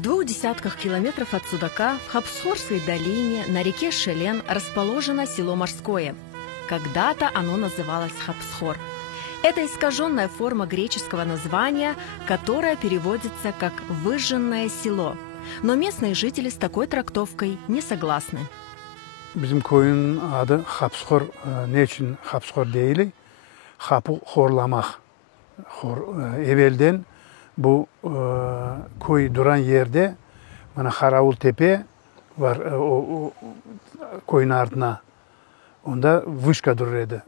В 20 километров от Судака, в Хапсхорской долине, на реке Шелен, расположено село Морское. Когда-то оно называлось Хапсхор. Это искаженная форма греческого названия, которая переводится как «выжженное село». Но местные жители с такой трактовкой не согласны. Bizim koyun adı Hapsxor. Ne için Hapsxor değil? Hapı horlamak. Evvelden bu koy duran yerde bana Haravul Tepe var o koyun ardına. Onda vışka dururdu.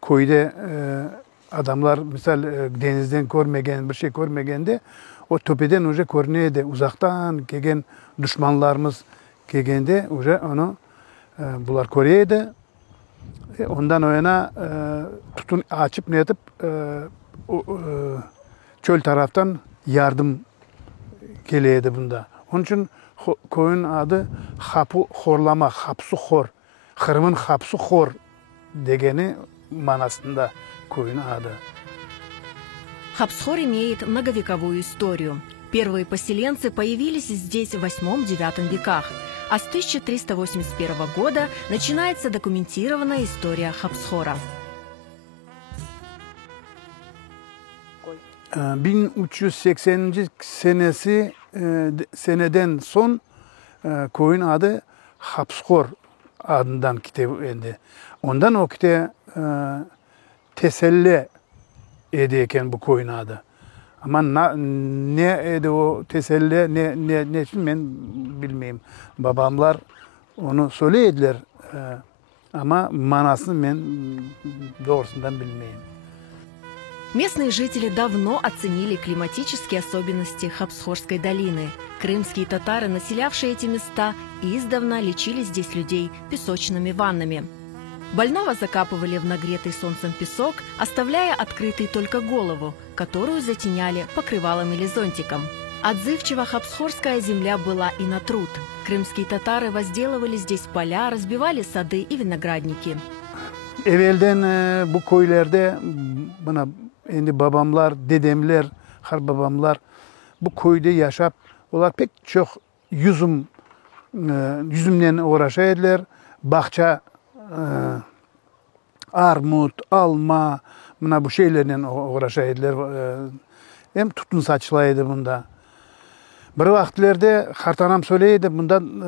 Koyda adamlar misal denizden görmegen bir şey görmegende o tepeden уже görünüyordu. Uzaktan gelen düşmanlarımız gelgende уже onu bular görüyordu. Ondan o yana tutun açıp ne yapıp çöl taraftan yardım geliyordu bunda. Onun için koyun adı Hapı horlama, Hapsu hor. Hırmın Hapsu hor degeni manasında koyun adı. Хапсхор имеет многовековую историю. Первые поселенцы появились здесь в 8-9 веках, а с 1381 года начинается документированная история Хапсхора. 1380 seneden son koyun adı Hapsxor adından kitap endi. Ondan o kitap teselli ediyken bu koyun adı. Ama ne edi o teselli ne için ben bilmeyeyim. Babamlar onu söylediler ama manasını ben doğrusundan bilmeyeyim. Местные жители давно оценили климатические особенности Хапсхорской долины. Крымские татары, населявшие эти места, издавна лечили здесь людей песочными ваннами. Больного закапывали в нагретый солнцем песок, оставляя открытой только голову, которую затеняли покрывалом или зонтиком. Отзывчива хапсхорская земля была и на труд. Крымские татары возделывали здесь поля, разбивали сады и виноградники. Evvelden bu köylerde bana şimdi babamlar, dedemler, har babamlar bu köyde yaşap, onlar pek çok yüzümle uğraşıyorlar. Bahçe, armut, alma, buna bu şeylerle uğraşıyorlar. Hem tutun saçlaydı bunda. Bir vaktlerde hartanam söyleydi bundan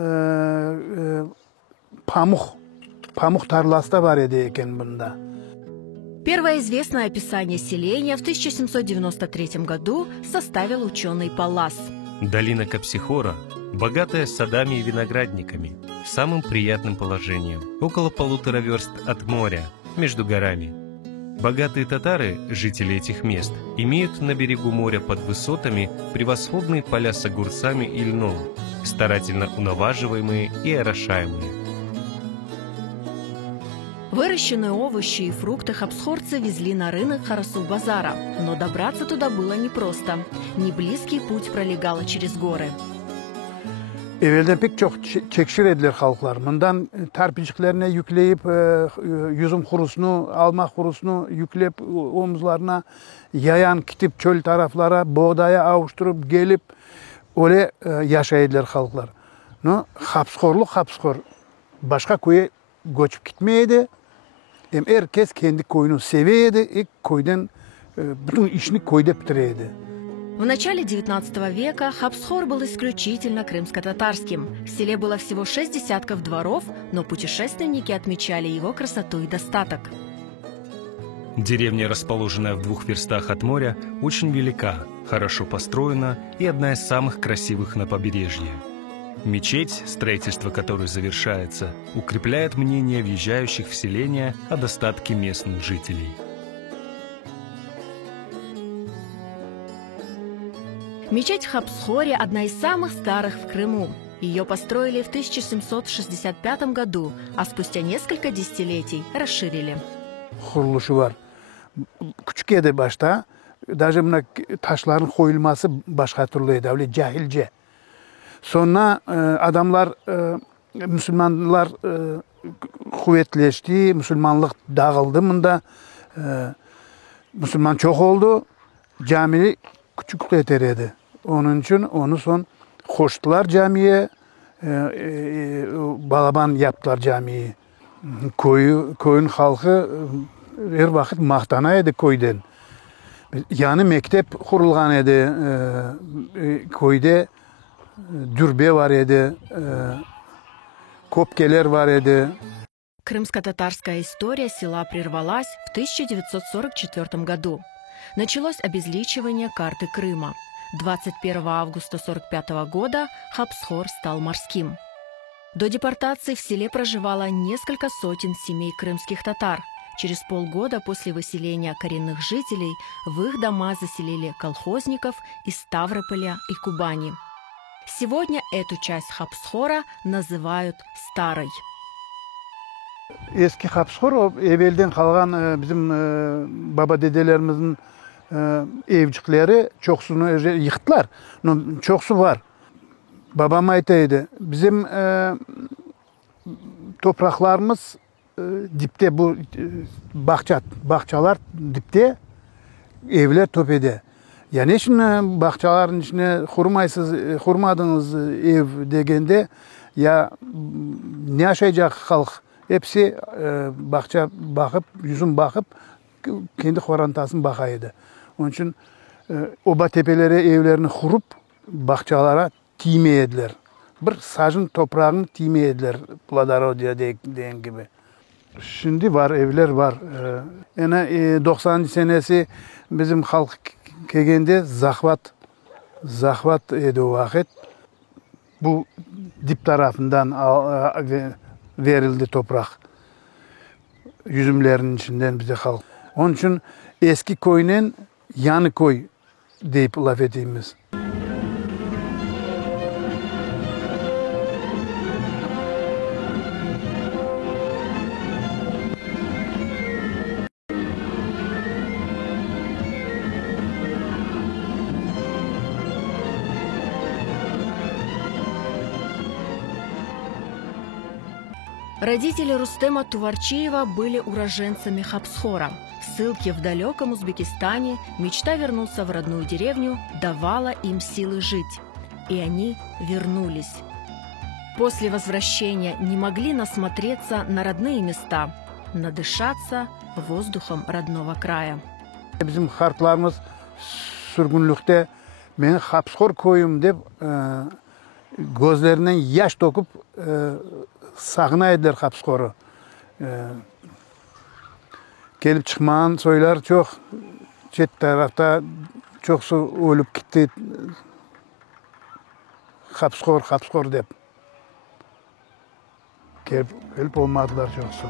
pamuk tarlası da var ediyken bunda. Первое известное описание селения в 1793 году составил ученый Паллас. Долина Капсихора, богатая садами и виноградниками, самым приятным положением, около 1,5 верст от моря, между горами. Богатые татары, жители этих мест, имеют на берегу моря под высотами превосходные поля с огурцами и льном, старательно унаваживаемые и орошаемые. Выращенные овощи и фрукты хапсхорцы везли на рынок Харасу-базара, но добраться туда было непросто. Неблизкий путь пролегал через горы. Evvelden pek çok çekişir edilir halklar. Bundan tarpiciklerine yükleyip, yüzüm kurusunu, alma kurusunu yükleyip omuzlarına yayan gidip çöl taraflara, buğdaya avuşturup gelip öyle yaşaydılar halklar. No, Hapsxor. Başka köye göçüp gitmeydi. Herkes kendi koyunu seviyordu. İlk koydan bütün işini koyda bitiriydi. В начале XIX века Хапсхор был исключительно крымско-татарским. В селе было всего 6 десятков дворов, но путешественники отмечали его красоту и достаток. Деревня, расположенная в 2 верстах от моря, очень велика, хорошо построена и одна из самых красивых на побережье. Мечеть, строительство которой завершается, укрепляет мнение въезжающих в селение о достатке местных жителей. Мечеть в Хапсхоре – одна из самых старых в Крыму. Ее построили в 1765 году, а спустя несколько десятилетий расширили. Kuruluşu var. Küçük edi başta. Даже buna taşların koyulması başka türlüydü. Öyle cahilce. Sonra adamlar, Müslümanlar kuvvetleşti. Müslümanlık dağıldı. Bunda Müslüman çok oldu. Cami küçük yeteriydi. Onun için onu son koştular camiye, balaban yaptılar camiyi. Koyun halkı her vakit mahtana edi koydan. Yani mektep kurulgan edi, koyda dürbe var edi, kopkeler var edi. Крымско-татарская история села прервалась в 1944 году. Началось обезличивание карты Крыма. 21 августа 1945 года Хапсхор стал морским. До депортации в селе проживало несколько сотен семей крымских татар. Через полгода после выселения коренных жителей в их дома заселили колхозников из Ставрополя и Кубани. Сегодня эту часть Хапсхора называют Старой. Eski Hapsxor o evvelden kalgan bizim baba dedelerimizin evcikleri çoksunu yıktılar. Çoksu var. Babam aytaydı. Bizim topraklarımız dipte, bu bahçalar dipte, evler tepede. Yani şimdi bahçaların içine kurmadığınız ev degende ya ne yaşayacak halk? Hepsi bahçe bakıp, yüzün bakıp kendi korantasını bakaydı. Onun için oba tepelere evlerini kurup bahçalara tiymeyediler. Bir sacın toprağını tiymeyediler. Pladaro diye deyen gibi. Şimdi var, evler var. Yani 90. senesi bizim halk kegende zahvat edi o vakit. Bu dip tarafından verildi toprak. Yüzümlerin içinden bize halk. Onun için eski koyun yanı koy deyip laf ettiğimiz. Родители Рустема Туварчиева были уроженцами Хапсхора. В ссылке в далеком Узбекистане мечта вернуться в родную деревню давала им силы жить. И они вернулись. После возвращения не могли насмотреться на родные места, надышаться воздухом родного края. Bizim harplarımız sürgünlükte ben Hapsxor koyum deyip gözlerinden yaş dokup sağınaydılar Hapsxor'u. Gelip çıkmağın soylar çok, çet tarafta çok su ölüp gitti. Hapsxor deyip. Gelip olmadılar çok su.